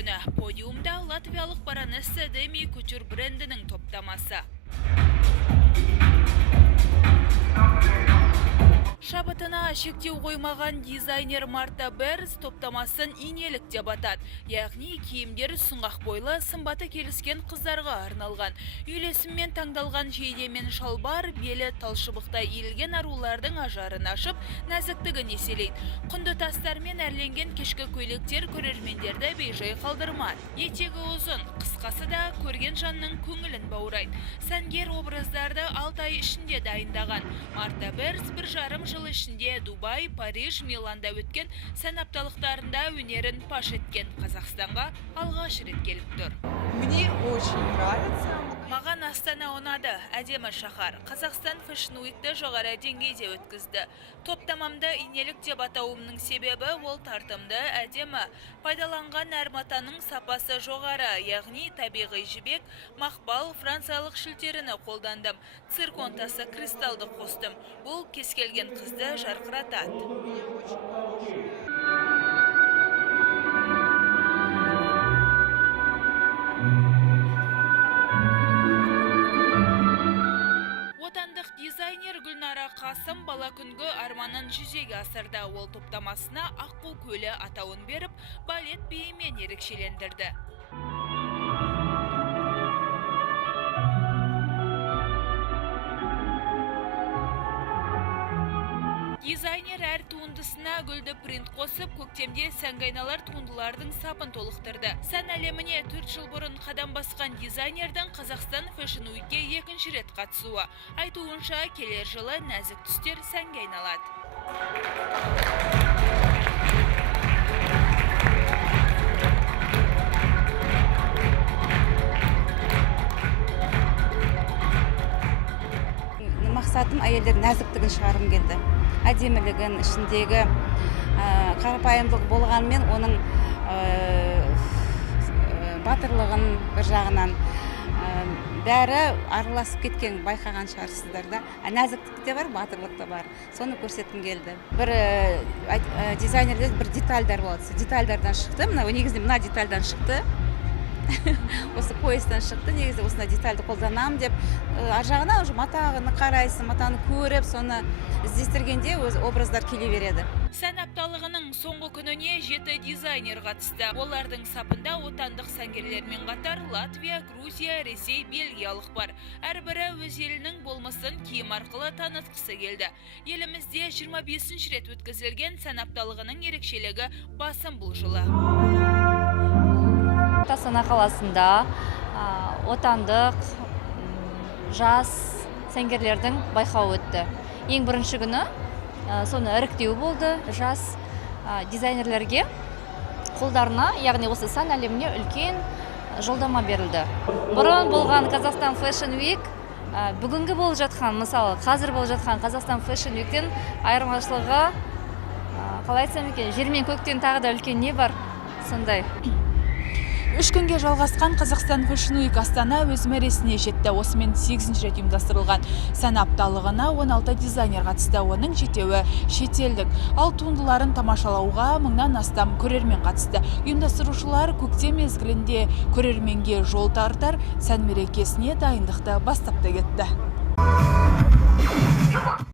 күні. Подиумда латвиялық Baronessa Demi Couture брендінің топтамасы. Шабытына шектеу қоймаған дизайнер Марта Берс топтамасын инелік деп атады. Яғни киімдер сұңғақ бойлы, сымбаты келіскен қыздарға арналған. Үйлесіммен таңдалған жейдемен шалбар, белі талшыбықта иілген арулардың ажарын ашып, нәзіктігін еселейді. Құнды тастармен әрленген кешкі көйлектер көрермендерді бейжай қалдырмады. Етегі ұзын, қысқасы да көрген жанның көңілін баурайды. Сәнгер образдарды 6 ай ішінде дайындаған. Марта Берс 1,5 жыл ішінде Дубай, Париж, Миланда өткен сән апталықтарында өнерін паш еткен. Қазақстанға алғаш рет келіп тұр. Мне очень нравится. Маған Астана ұнады, әдемі шаһар. Қазақстан Fashion Week'ті жоғары деңгейде өткізді. Топтамамды инелік деп атауымның себебі ол тартымды, әдемі. Пайдаланған әр матаның сапасы жоғары, яғни табиғи жібек, мақпал, франциялық шілтеріні қолдандым. Цирконтасы кристалды қостым. Бұл кез келген қызды жарқыратады. Отандық дизайнер Гүлнара Қасым бала күнгі арманын жүзеге асырды. Ол топтамасына Аққу көлі атауын беріп, балет биімен ерекшелендірді. Дизайнер әр туындысына гүлді принт қосып, көктемде сәнгайналар туындылардың сапын толықтырды. Сән әлеміне 4 жыл бұрын қадам басқан дизайнердің Қазақстан Fashion Week'ке 2-ші рет қатысуы. Айтуынша, келер жылы нәзік түстер сәнге айналады. Мақсатым әйелдер нәзіктігін шығарғым келді. Әдемілігін, ішіндегі қарапайымдылық болғанмен оның батырлығын бір жағынан бәрі араласып кеткен байқаған шығарсыздар да. Нәзіктік те бар, батырлық та бар. Соны көрсеткім келді. Бір дизайнерде бір детальдар болады. Детальдардан шықты. Негізінде мына детальдан шықты. Осы поястан шықты, негізі осына детальді қолданам деп, аржағына уже матағыны қарайсың, матаны көріп, соны іздестіргенде өз образдар келе береді. Сән апталығының соңғы күніне 7 дизайнер қатысты. Олардың сапында отандық сәнгерлермен қатар Латвия, Грузия, Ресей, Бельгиялық бар. Әрбірі өз елінің болмысын киім арқылы танытқысы келді. Елімізде 25-ші рет өткізілген сән апталығының ерекшелігі басым бұл жылы. Астана қаласында отандық жас сәнгерлердің байқауы өтті. Ең бірінші күні соны іріктеу болды. Жас дизайнерлерге қолдарына, яғни осы сән әлеміне үлкен жолдама берілді. Бұрын болған Қазақстан Fashion Week, бүгінгі болып жатқан, мысалы, қазір болып жатқан Қазақстан Fashion Week'тен айырмашылығы, қалай айтсам екен, жер мен көктен тағы да үлкен не бар, сондай. 3 күнге жалғасқан Қазақстан Fashion Week Астана өз мәресіне жетті. Осымен 8-ші рет ұйымдастырылған. Сән апталығына 16 дизайнер қатысты, оның 7-і шетелдік. Ал туындыларын тамашалауға 1000-нан астам көрермен қатысты. Ұйымдастырушылар көктем мезгілінде көрерменге жол тартар, сән мерекесіне дайындықты бастап та кетті.